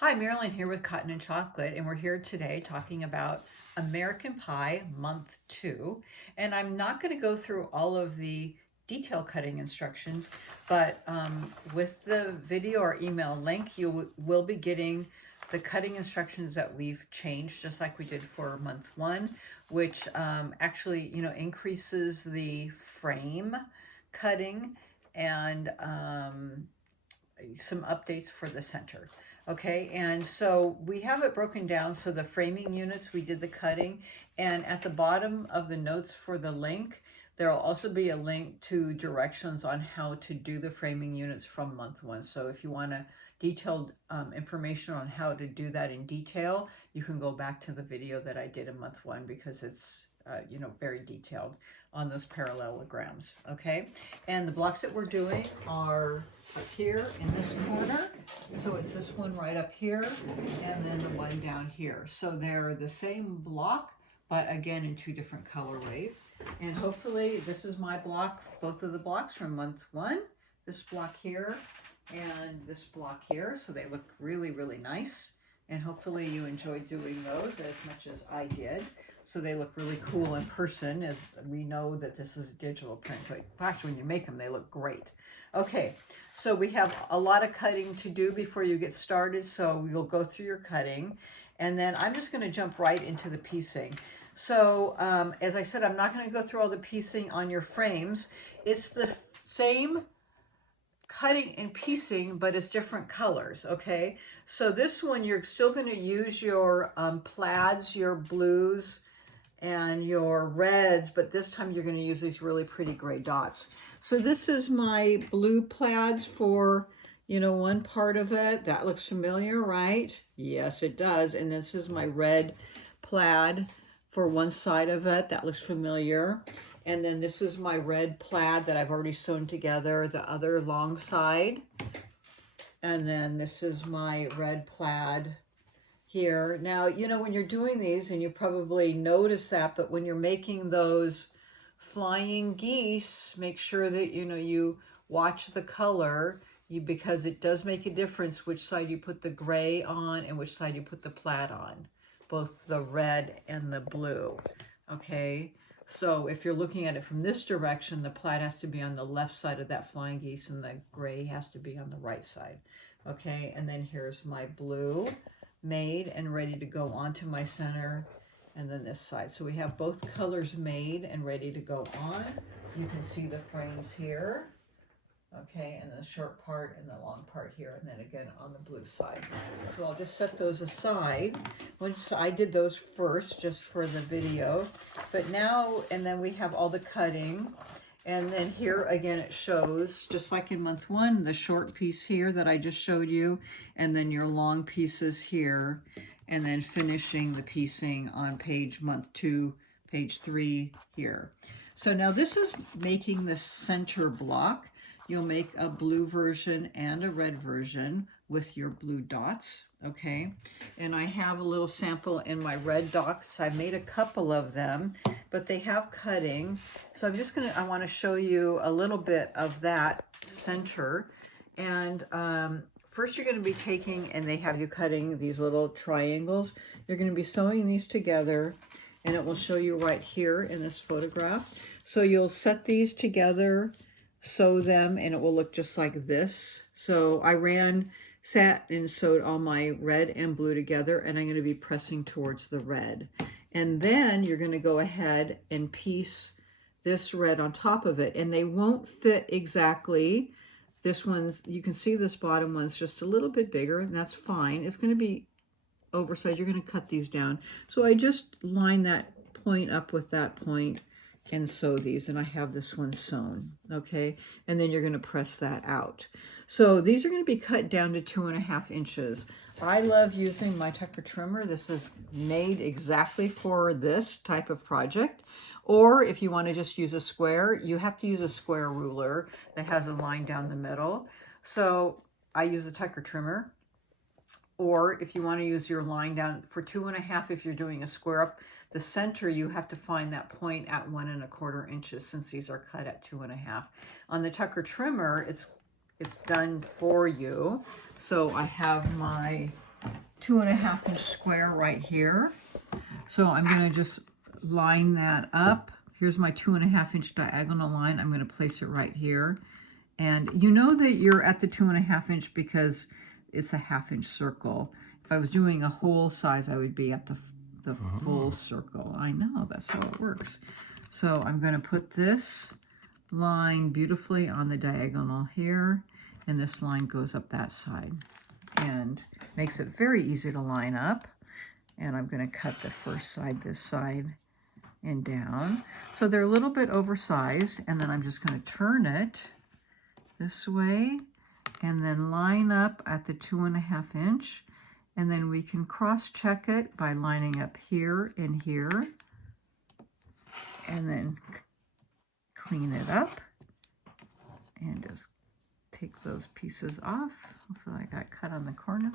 Hi, Marilyn here with Cotton and Chocolate, and we're here today talking about American Pie Month 2. And I'm not going to go through all of the detail cutting instructions, but with the video or email link, you will be getting the cutting instructions that we've changed, just like we did for Month 1, which actually, increases the frame cutting and some updates for the center. Okay, and so we have it broken down. So the framing units, we did the cutting, and at the bottom of the notes for the link, there will also be a link to directions on how to do the framing units from month 1. So if you want a detailed information on how to do that in detail, you can go back to the video that I did in month 1 because it's very detailed on those parallelograms. Okay, and the blocks that we're doing are up here in this corner. So it's this one right up here and then the one down here. So they're the same block, but again in two different colorways. And hopefully this is my block, both of the blocks from month 1, this block here and this block here. So they look really, really nice. And hopefully you enjoyed doing those as much as I did. So they look really cool in person, as we know that this is a digital print. But gosh, when you make them, they look great. Okay, so we have a lot of cutting to do before you get started. So you'll go through your cutting. And then I'm just going to jump right into the piecing. So as I said, I'm not going to go through all the piecing on your frames. It's the same cutting and piecing, but it's different colors. Okay, so this one you're still going to use your plaids, your blues, and your reds, but this time you're going to use these really pretty gray dots. So this is my blue plaids for, one part of it. That looks familiar, right? Yes, it does. And this is my red plaid for one side of it. That looks familiar. And then this is my red plaid that I've already sewn together, the other long side. And then this is my red plaid here. Now, when you're doing these, and you probably notice that, but when you're making those flying geese, make sure that, you watch the color, because it does make a difference which side you put the gray on and which side you put the plaid on, both the red and the blue. Okay, so if you're looking at it from this direction, the plaid has to be on the left side of that flying geese and the gray has to be on the right side. Okay, and then here's my blue made and ready to go onto my center, and then this side. So we have both colors made and ready to go on. You can see the frames here. Okay, and the short part and the long part here, and then again on the blue side. So I'll just set those aside. Once I did those first just for the video, but now, and then we have all the cutting. And then here again it shows, just like in month 1, the short piece here that I just showed you, and then your long pieces here, and then finishing the piecing on month 2, page 3 here. So now this is making the center block. You'll make a blue version and a red version with your blue dots, okay? And I have a little sample in my red dots. I made a couple of them, but they have cutting. So I want to show you a little bit of that center. And first you're going to be taking, and they have you cutting these little triangles. You're going to be sewing these together, and it will show you right here in this photograph. So you'll set these together, sew them, and it will look just like this. So I sat and sewed all my red and blue together, and I'm going to be pressing towards the red. And then you're going to go ahead and piece this red on top of it, and they won't fit exactly. This one's, you can see this bottom one's just a little bit bigger, and that's fine. It's going to be oversized. You're going to cut these down. So I just line that point up with that point and sew these, and I have this one sewn, okay? And then you're going to press that out. So these are going to be cut down to 2.5 inches. I love using my Tucker trimmer. This is made exactly for this type of project. Or if you want to just use a square, you have to use a square ruler that has a line down the middle. So I use a Tucker trimmer. Or if you want to use your line down for 2.5, if you're doing a square up the center, you have to find that point at 1.25 inches, since these are cut at 2.5. On the Tucker trimmer, it's done for you. So I have my 2.5 inch square right here. So I'm going to just line that up. Here's my 2.5 inch diagonal line. I'm going to place it right here. And you know that you're at the 2.5 inch because it's a 1/2 inch circle. If I was doing a whole size, I would be at the full circle. I know, that's how it works. So I'm going to put this line beautifully on the diagonal here, and this line goes up that side and makes it very easy to line up. And I'm going to cut the first side, this side, and down. So they're a little bit oversized, and then I'm just going to turn it this way and then line up at the 2.5 inch, and then we can cross-check it by lining up here and here, and then clean it up and just take those pieces off. Hopefully I got cut on the corner.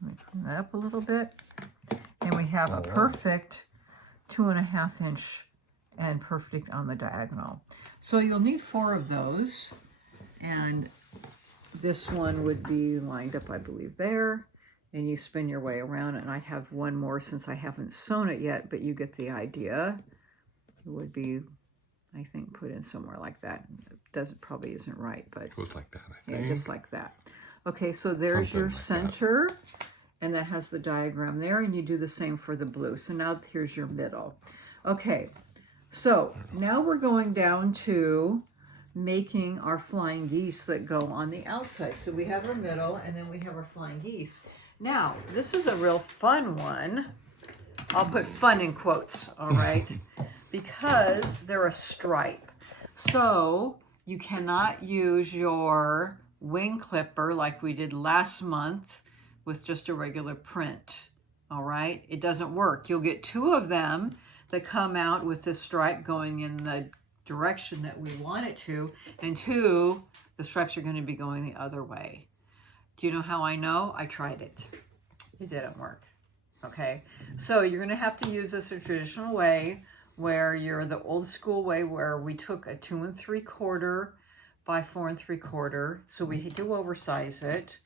Let me clean that up a little bit, and we have a perfect 2.5 inch and perfect on the diagonal. So you'll need 4 of those, and this one would be lined up, I believe, there, and you spin your way around. And I have one more since I haven't sewn it yet, but you get the idea. It would be, I think, put in somewhere like that. It probably isn't right, but Goes like that, I think. yeah, just like that. Okay, so there's Something your like center, and that has the diagram there, and you do the same for the blue. So now here's your middle. Okay, so now we're going down to making our flying geese that go on the outside. So we have our middle, and then we have our flying geese. Now, this is a real fun one. I'll put fun in quotes, all right? Because they're a stripe. So you cannot use your wing clipper like we did last month with just a regular print, all right? It doesn't work. You'll get 2 of them that come out with this stripe going in the direction that we want it to, and 2, the stripes are going to be going the other way. Do you know how I know? I tried it. It didn't work. Okay, so you're going to have to use this a traditional way, where you're the old school way, where we took a 2 3/4 by 4 3/4, so we do oversize it,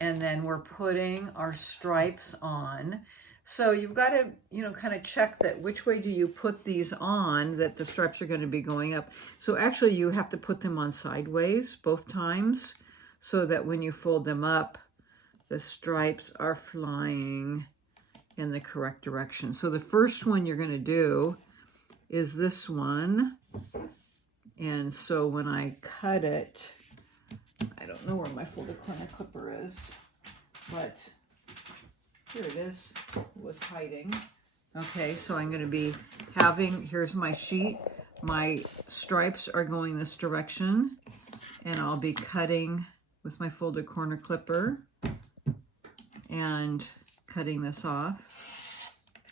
and then we're putting our stripes on. So you've got to, kind of check that which way do you put these on, that the stripes are going to be going up. So actually you have to put them on sideways both times, so that when you fold them up, the stripes are flying in the correct direction. So the first one you're going to do is this one. And so when I cut it, I don't know where my folded corner clipper is, but here it is. It was hiding. Okay, so I'm going to be having, here's my sheet. My stripes are going this direction, and I'll be cutting with my folded corner clipper and cutting this off.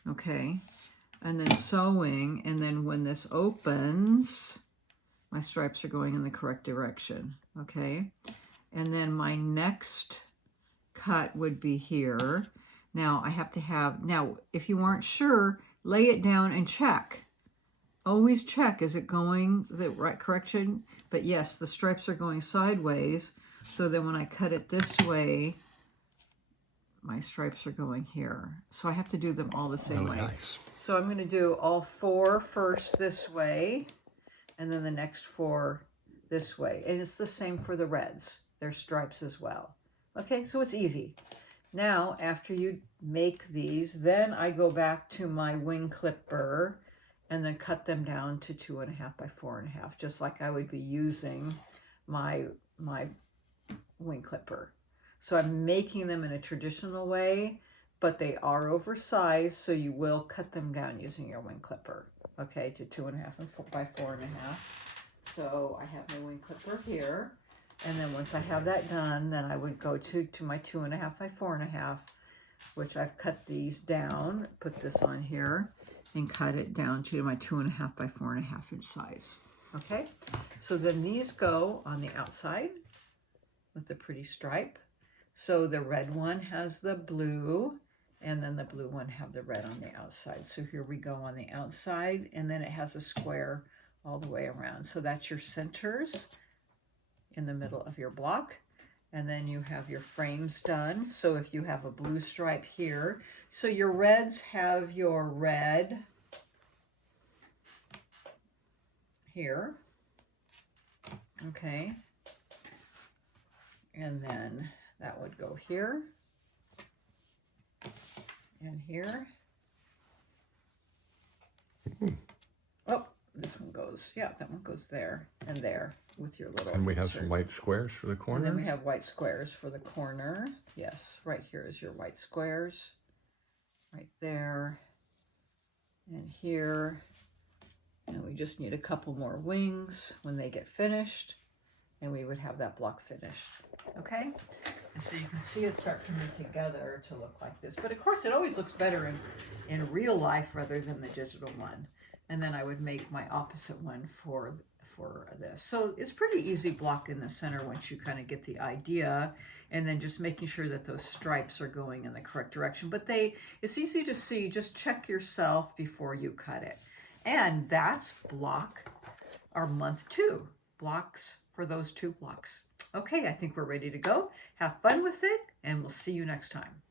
Okay, and then sewing, and then when this opens, my stripes are going in the correct direction. Okay, and then my next cut would be here. Now I have to have, now if you aren't sure, lay it down and check. Always check, is it going the right correction? But yes, the stripes are going sideways, so then when I cut it this way, my stripes are going here. So I have to do them all the same way. Nice. So I'm going to do all 4 first this way, and then the next 4 this way. And it's the same for the reds. They're stripes as well. Okay, so it's easy. Now, after you make these, then I go back to my wing clipper and then cut them down to 2.5 by 4.5, just like I would be using my wing clipper. So I'm making them in a traditional way, but they are oversized, so you will cut them down using your wing clipper, okay, to 2.5 by 4.5. So I have my wing clipper here, and then once I have that done, then I would go to my 2.5 by 4.5, which I've cut these down, put this on here, and cut it down to my 2.5 by 4.5 inch size. Okay, so then these go on the outside with the pretty stripe. So the red one has the blue, and then the blue one have the red on the outside. So here we go on the outside, and then it has a square all the way around. So that's your centers in the middle of your block. And then you have your frames done. So if you have a blue stripe here, so your reds have your red here. Okay. And then that would go here and here. Oh, this one goes, yeah, that one goes there and there with your little And we have insert. some white squares for the corners. And then we have white squares for the corner. Yes, right here is your white squares. Right there and here. And we just need a couple more wings when they get finished. And we would have that block finished. Okay? And so you can see it start coming together to look like this. But of course, it always looks better in real life rather than the digital one. And then I would make my opposite one for this. So it's pretty easy block in the center once you kind of get the idea, and then just making sure that those stripes are going in the correct direction. But it's easy to see, just check yourself before you cut it. And that's block our month 2 blocks for those 2 blocks. Okay, I think we're ready to go. Have fun with it, and we'll see you next time.